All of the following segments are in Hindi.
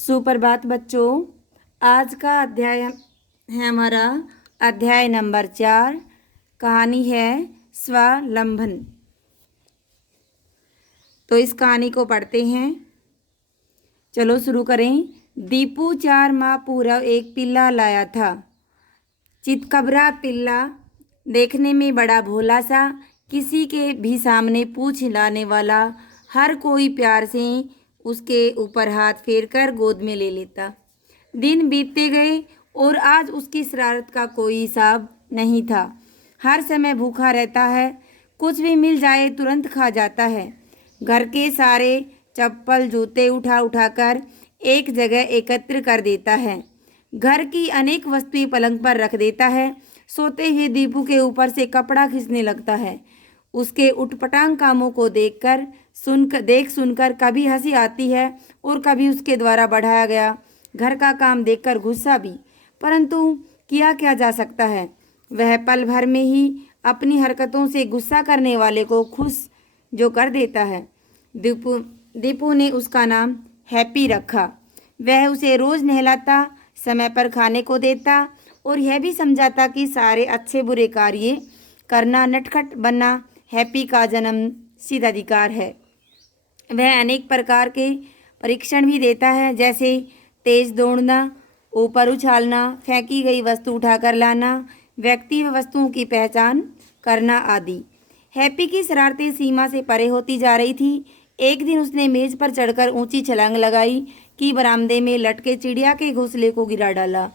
सुप्रभात बच्चों। आज का अध्याय है हमारा अध्याय नंबर 4। कहानी है स्वावलंबन। तो इस कहानी को पढ़ते हैं। चलो शुरू करें। दीपू 4 माह पूर्व एक पिल्ला लाया था। चितकबरा पिल्ला देखने में बड़ा भोला सा, किसी के भी सामने पूछ हिलाने वाला, हर कोई प्यार से उसके ऊपर हाथ फेरकर गोद में ले लेता। दिन बीतते गए और आज उसकी शरारत का कोई हिसाब नहीं था। हर समय भूखा रहता है, कुछ भी मिल जाए तुरंत खा जाता है। घर के सारे चप्पल जूते उठा उठाकर एक जगह एकत्र कर देता है। घर की अनेक वस्तुएं पलंग पर रख देता है। सोते हुए दीपू के ऊपर से कपड़ा खींचने लगता है। उसके उटपटांग कामों को देख सुनकर कभी हंसी आती है और कभी उसके द्वारा बढ़ाया गया घर का काम देखकर गुस्सा भी। परंतु किया क्या जा सकता है, वह पल भर में ही अपनी हरकतों से गुस्सा करने वाले को खुश जो कर देता है। दीपू ने उसका नाम हैप्पी रखा। वह उसे रोज नहलाता, समय पर खाने को देता और यह भी समझाता कि सारे अच्छे बुरे कार्य करना, नटखट बनना हैप्पी का जन्म सिद्ध अधिकार है। वह अनेक प्रकार के परीक्षण भी देता है, जैसे तेज दौड़ना, ऊपर उछालना, फेंकी गई वस्तु उठाकर लाना, व्यक्ति व वस्तुओं की पहचान करना आदि। हैप्पी की शरारतें सीमा से परे होती जा रही थी। एक दिन उसने मेज पर चढ़कर ऊंची छलांग लगाई कि बरामदे में लटके चिड़िया के घोंसले को गिरा डाला।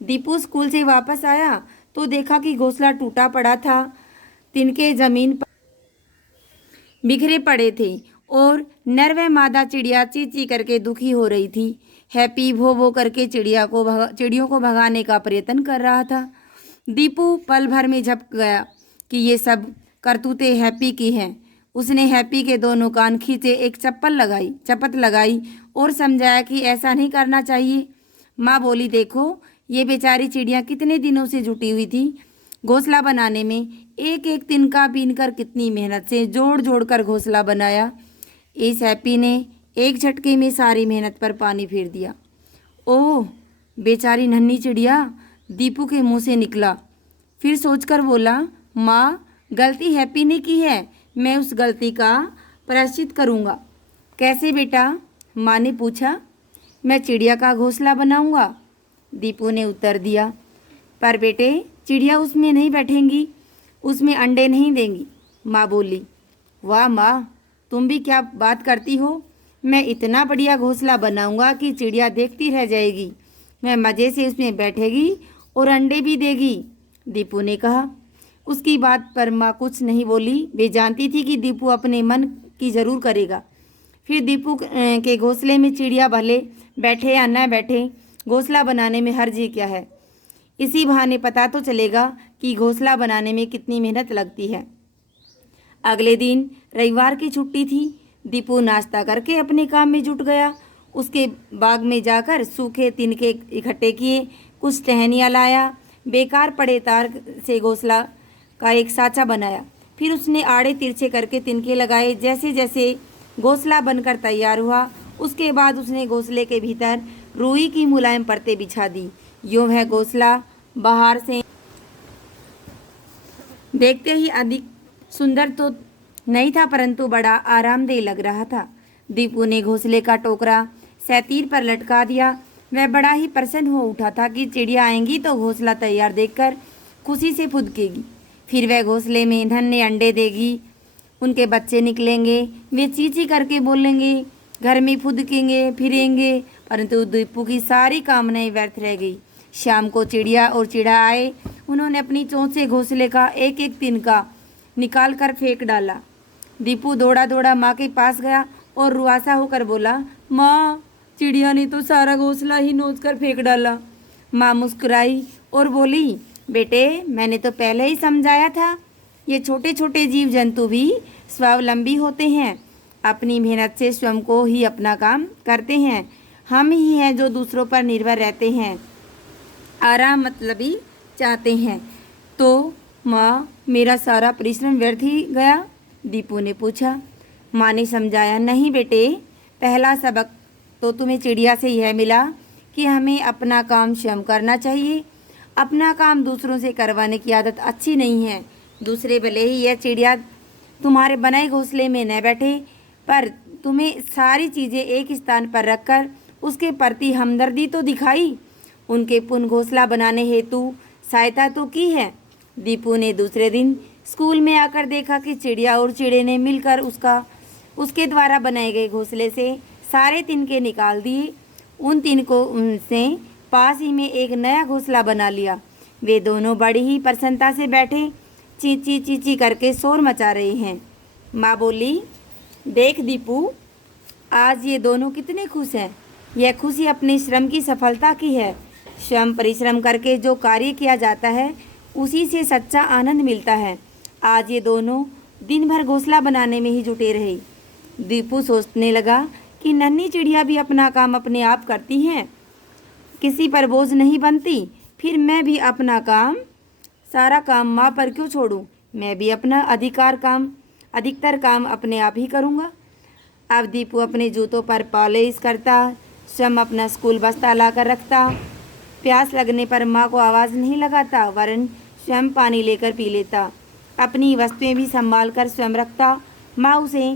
दीपू स्कूल से वापस आया तो देखा कि घोंसला टूटा पड़ा था। तिनके जमीन पर बिखरे पड़े थे और नर व मादा चिड़िया ची ची करके दुखी हो रही थी। हैप्पी भो भो करके चिड़ियों को भगाने का प्रयत्न कर रहा था। दीपू पल भर में झपक गया कि ये सब करतूतें हैप्पी की हैं। उसने हैप्पी के दोनों कान खींचे, एक चपत लगाई और समझाया कि ऐसा नहीं करना चाहिए। माँ बोली, देखो ये बेचारी चिड़िया कितने दिनों से जुटी हुई थी घोंसला बनाने में। एक एक तिनका बीनकर कितनी मेहनत से जोड़ जोड़ कर घोंसला बनाया। इस हैप्पी ने एक झटके में सारी मेहनत पर पानी फेर दिया। ओह बेचारी नन्ही चिड़िया, दीपू के मुंह से निकला। फिर सोचकर बोला, माँ गलती हैप्पी ने की है, मैं उस गलती का प्रायश्चित करूँगा। कैसे बेटा? माँ ने पूछा। मैं चिड़िया का घोंसला बनाऊँगा, दीपू ने उत्तर दिया। पर बेटे चिड़िया उसमें नहीं बैठेंगी, उसमें अंडे नहीं देंगी, माँ बोली। वाह माँ, तुम भी क्या बात करती हो। मैं इतना बढ़िया घोंसला बनाऊंगा कि चिड़िया देखती रह जाएगी। मैं मज़े से उसमें बैठेगी और अंडे भी देगी, दीपू ने कहा। उसकी बात पर माँ कुछ नहीं बोली। वे जानती थी कि दीपू अपने मन की जरूर करेगा। फिर दीपू के घोंसले में चिड़िया भले बैठे या न बैठे, घोंसला बनाने में हर्ज क्या है। इसी बहाने पता तो चलेगा कि घोंसला बनाने में कितनी मेहनत लगती है। अगले दिन रविवार की छुट्टी थी। दीपू नाश्ता करके अपने काम में जुट गया। उसके बाग में जाकर सूखे तिनके इकट्ठे किए, कुछ टहनियाँ लाया, बेकार पड़े तार से घोंसला का एक साँचा बनाया। फिर उसने आड़े तिरछे करके तिनके लगाए। जैसे जैसे घोंसला बनकर तैयार हुआ, उसके बाद उसने घोंसले के भीतर रुई की मुलायम परतें बिछा दी। यूँ वह घोंसला बाहर से देखते ही अधिक सुंदर तो नहीं था, परंतु बड़ा आरामदेह लग रहा था। दीपू ने घोंसले का टोकरा सैतीर पर लटका दिया। वह बड़ा ही प्रसन्न हो उठा था कि चिड़िया आएंगी तो घोंसला तैयार देखकर खुशी से फुदकेगी। फिर वह घोंसले में नन्हे अंडे देगी, उनके बच्चे निकलेंगे, वे चींची करके बोलेंगे, घर में फुदकेंगे फिरेंगे। परंतु दीपू की सारी कामनाएं व्यर्थ रह गई। शाम को चिड़िया और चिड़ा आए। उन्होंने अपनी चोंच से घोंसले का एक एक तिनका निकाल कर फेंक डाला। दीपू दौड़ा दौड़ा माँ के पास गया और रुआसा होकर बोला, माँ चिड़िया ने तो सारा घोंसला ही नोच कर फेंक डाला। माँ मुस्कुराई और बोली, बेटे मैंने तो पहले ही समझाया था, ये छोटे छोटे जीव जंतु भी स्वावलंबी होते हैं, अपनी मेहनत से स्वयं को ही अपना काम करते हैं। हम ही हैं जो दूसरों पर निर्भर रहते हैं, आराम मतलबी चाहते हैं। तो माँ मेरा सारा परिश्रम व्यर्थ ही गया? दीपू ने पूछा। माँ ने समझाया, नहीं बेटे, पहला सबक तो तुम्हें चिड़िया से यह मिला कि हमें अपना काम स्वयं करना चाहिए। अपना काम दूसरों से करवाने की आदत अच्छी नहीं है। दूसरे भले ही यह चिड़िया तुम्हारे बनाए घोंसले में न बैठे, पर तुम्हें सारी चीज़ें एक स्थान पर रखकर उसके प्रति हमदर्दी तो दिखाई, उनके पुनः घोंसला बनाने हेतु सहायता तो की है। दीपू ने दूसरे दिन स्कूल में आकर देखा कि चिड़िया और चिड़े ने मिलकर उसके द्वारा बनाए गए घोंसले से सारे तिनके निकाल दिए। उन तिनकों उनसे पास ही में एक नया घोंसला बना लिया। वे दोनों बड़ी ही प्रसन्नता से बैठे चींची चींची करके शोर मचा रहे हैं। माँ बोली, देख दीपू, आज ये दोनों कितने खुश हैं। यह खुशी अपने श्रम की सफलता की है। श्रम परिश्रम करके जो कार्य किया जाता है उसी से सच्चा आनंद मिलता है। आज ये दोनों दिन भर घोंसला बनाने में ही जुटे रहे। दीपू सोचने लगा कि नन्ही चिड़िया भी अपना काम अपने आप करती हैं, किसी पर बोझ नहीं बनती। फिर मैं भी अपना सारा काम माँ पर क्यों छोड़ूं? मैं भी अपना अधिकतर काम अपने आप ही करूँगा। अब दीपू अपने जूतों पर पॉलिश करता, स्वयं अपना स्कूल बस्ता ला कर रखता, प्यास लगने पर माँ को आवाज़ नहीं लगाता वरन स्वयं पानी लेकर पी लेता, अपनी वस्तुएं भी संभाल कर स्वयं रखता। माँ उसे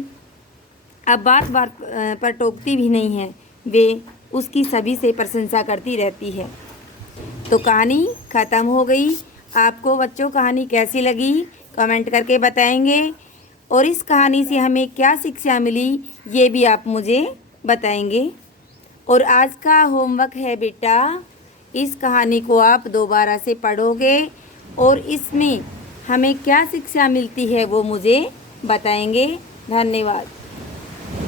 अब बात बात पर टोकती भी नहीं है, वे उसकी सभी से प्रशंसा करती रहती है। तो कहानी ख़त्म हो गई। आपको बच्चों कहानी कैसी लगी कमेंट करके बताएंगे, और इस कहानी से हमें क्या शिक्षा मिली ये भी आप मुझे बताएंगे। और आज का होमवर्क है बेटा, इस कहानी को आप दोबारा से पढ़ोगे और इसमें हमें क्या शिक्षा मिलती है वो मुझे बताएंगे। धन्यवाद।